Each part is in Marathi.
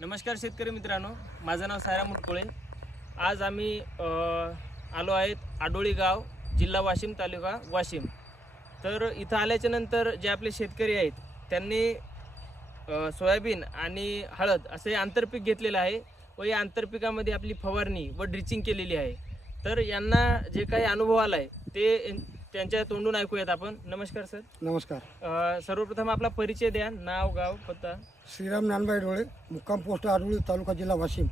नमस्कार शेतकरी मित्रांनो माझं नाव सायरा मुटकुळे. आज आम्ही आलो आहेत आडोळी गाव जिल्हा वाशिम तालुका वाशिम. तर इथं आल्याच्यानंतर जे आपले शेतकरी आहेत त्यांनी सोयाबीन आणि हळद असे आंतरपीक घेतलेलं आहे व या आंतरपिकामध्ये आपली फवारणी व ड्रिचिंग केलेली आहे. तर यांना जे काही अनुभव आला आहे ते त्यांच्या तोंडून ऐकूयात आपण. नमस्कार सर. नमस्कार. अ, सर्वप्रथम आपला परिचय द्या. नाव गाव पत्ता. श्रीराम नानबाई डोळे मुक्काम पोस्ट आडोळी तालुका जिल्हा वाशिम.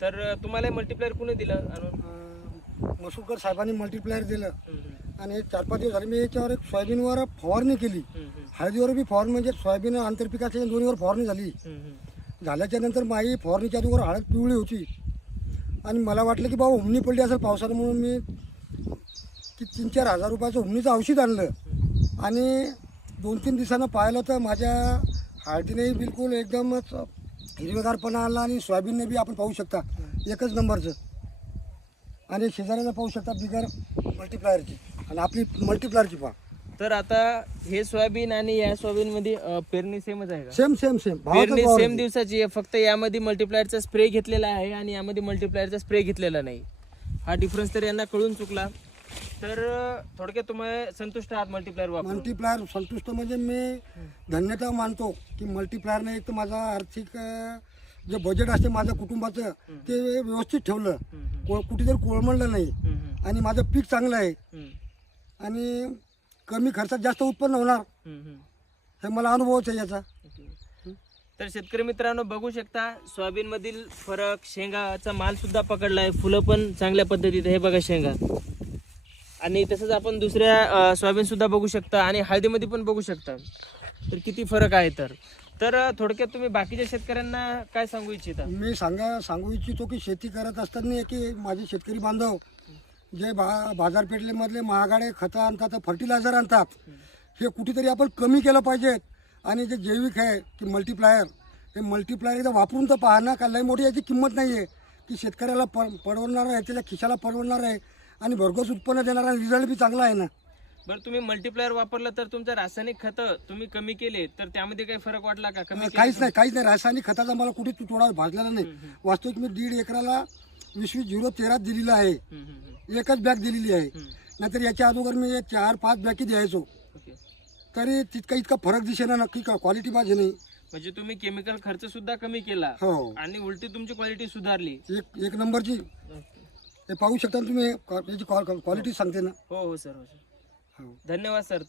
तर अ, तुम्हाला मल्टीप्लेअर कुणी दिलं आणून अं, मसूरकर साहेबांनी मल्टीप्लायर दिलं. हम्म, आणि चार पाच दिवस झाले मी याच्यावर एक सोयाबीनवर फवारणी केली. हम्म, हम्म, हळदीवर बी फवारणी म्हणजे सोयाबीन आंतरपिकाच्या दोन्हीवर फवारणी झाली. हम्म, हम्म. झाल्याच्यानंतर माई फवारणीच्या अगोदर हळद पिवळी होती. आणि मला वाटलं की बाबा हुमणी पडली असेल पावसानं म्हणून मी की तीन चार हजार रुपयाचं हुमणीचं औषध आणलं. आणि दोन तीन दिवसानं पाहिलं तर माझ्या हळदीने बिलकुल एकदमच हिरवेगारपणा आला आणि सोयाबीनने बी आपण पाहू शकता एकच नंबरचं. आणि शेजाऱ्याला पाहू शकता बिगर मल्टीप्लायरची आणि आपली मल्टीप्लायरची पहा. तर आता हे सोयाबीन आणि या सोयाबीन मध्ये पेरणी सेमच आहे का? Same same same. पेरणी सेम दिवसाची आहे फक्त यामध्ये मल्टीप्लायरचा स्प्रे घेतलेला आहे आणि यामध्ये मल्टीप्लायरचा स्प्रे घेतलेला नाही. हा डिफरन्स तर यांना कळून चुकला. तर थोडक्यात तुम्ही संतुष्ट आहात मल्टीप्लायर वापरून? मल्टीप्लायर संतुष्ट म्हणजे मी धन्यता मानतो की मल्टीप्लायरने एक तर माझा आर्थिक अं, जे बजेट असते माझ्या कुटुंबाचं ते व्यवस्थित ठेवलं. को कुठेतरी कोळमडलं नाही हम्म, हम्म, आणि माझं पीक चांगलं आहे हम्म, आणि कमी खर्चात जास्त उत्पन्न होणार हम्म, हम्म. हे मला अनुभवच आहे याचा. तर शेतकरी मित्रांनो बघू शकता सोयाबीन मधील फरक शेंगाचा माल सुद्धा पकडलाय फुलं पण चांगल्या पद्धतीत हे बघा शेंगा. आणि तसंच आपण दुसऱ्या सोयाबीन सुद्धा बघू शकता आणि हळदीमध्ये पण बघू शकता. तर किती फरक आहे तर. तर थोडक्यात तुम्ही बाकीच्या शेतकऱ्यांना काय सांगू इच्छिता? मी सांगा सांगू इच्छितो की शेती करत असताना की माझे शेतकरी बांधव जे बा बाजारपेठेमधले महागाडे खतं आणतात फर्टिलायझर आणतात हे कुठेतरी आपण कमी केलं पाहिजे. आणि जे जैविक आहे की मल्टीप्लायर हे मल्टीप्लायर एकदा वापरून तर पाहणं का लई मोठी याची किंमत नाही आहे की शेतकऱ्याला प परवडणार आहे त्याच्या खिशाला परवडणार आहे. आणि भरघोस उत्पन्न देणारा रिझल्ट बी चांगला आहे ना. बरं तुम्ही मल्टीप्लायर वापरलं तर तुमचं रासायनिक खतं तुम्ही कमी केले तर त्यामध्ये काही फरक वाटला का? कमी केले? काहीच नाही काहीच नाही. रासायनिक खताचा मला कुठे तुटवडा भाजलेला नाही. वास्तविक मी दीड एकराला वीस वीस झिरो तेरा दिलेलं आहे. हम्म, हम्म, हम्म. एकच बॅग दिलेली आहे. हम्म. नाहीतर याच्या अगोदर मी एक चार पाच बॅगी द्यायचो. ओके. तरी तितका इतका फरक दिसेना नक्की का क्वालिटी माझी नाही. म्हणजे तुम्ही केमिकल खर्च सुद्धा कमी केला हो. आणि उलटी तुमची क्वालिटी सुधारली. एक एक नंबरची. हे पाहू शकता ना तुम्ही. याची क्वालिटी सांगते ना. हो हो सर हो सर. हो. धन्यवाद सर.